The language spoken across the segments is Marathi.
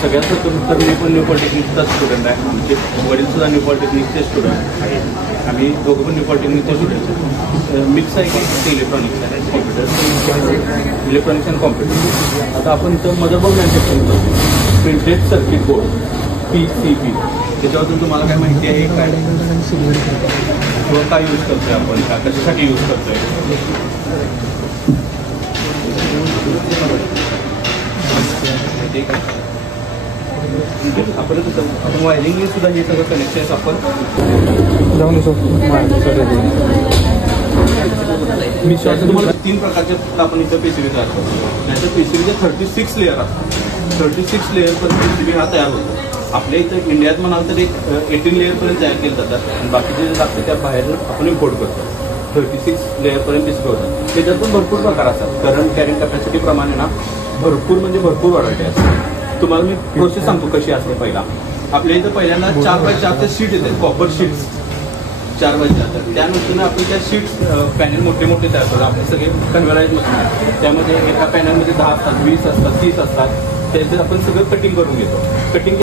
सगळ्यात तर मी पण न्यू पॉलिटेक्निकचा स्टुडंट आहे. आमचे वडीलसुद्धा न्यू पॉलिटेक्निकचे स्टुडंट आहेत. आम्ही दोघं पण न्यू पॉलिटेक्निकचे स्टुडंट्स आहेत. मिक्स आहे की इलेक्ट्रॉनिक्स आहे, कॉम्प्युटर, इलेक्ट्रॉनिक्स अँड कॉम्प्युटर. आता आपण तर मदरबोर्ड मॅन्युफॅक्चरिंग करतो, प्रिंटेड सर्किट बोर्ड PCB. त्याच्याबद्दल तुम्हाला काय माहिती आहे? काय किंवा काय यूज करतोय आपण, कशासाठी यूज करतोय? आपण वायरिंगने सुद्धा हे सगळं कनेक्शन आपण जाऊन मी तुम्हाला 3 प्रकारचे आपण इथं PCB तयार करतो. त्याचं PCBचे 36 लेअर असतात. 36 लेअरपर्यंत PCB हा तयार होतो. आपल्या इथं इंडियात म्हणाल तर एक 18 लेअरपर्यंत तयार केले जातात आणि बाकीचे जे लागतं त्या बाहेर आपण इम्पोर्ट करतो. 36 लेअरपर्यंत PCB होतात. त्याच्यात पण भरपूर प्रकार असतात. करंट कॅरिंग कॅपॅसिटी प्रमाणे ना भरपूर म्हणजे भरपूर व्हरायटी असतात. तुम्हाला मी प्रोसेस सांगतो कशी असते. पहिला आपल्या इथं पहिल्यांदा 4x4चे शीट येतात, कॉपर शीट्स 4x4. त्यानंतर आपण त्या शीट्स पॅनल मोठे मोठे तयार करतो. आपले सगळे कन्व्हेराईज मशीन आहेत. त्यामध्ये एका पॅनलमध्ये 10 असतात, 20 असतात, 30 असतात. त्याचं आपण सगळं कटिंग करून घेतो. कटिंग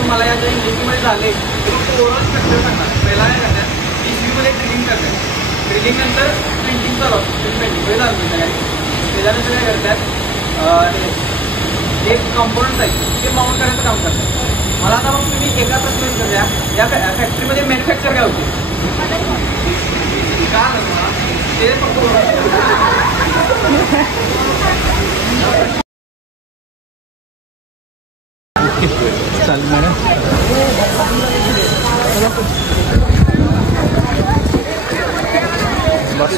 तुम्हाला याच्या इंग्लिशमध्ये झाले ओव्हरऑल स्ट्रक्चर सांगणार. पहिला काय करतात, PCBमध्ये ड्रिलिंग करतात. ड्रिलिंग नंतर प्रिंटिंग चालू असतं, पेंटिंग झालं. त्याच्यानंतर काय करतात, एक कॉम्पोनंट्स आहेत ते माउंट करायचं काम करतात. मला आता मग तुम्ही एका प्रश्न करूया, या फॅक्टरीमध्ये मॅन्युफॅक्चर काय होते का ते फक्त चालेल मॅडम. बस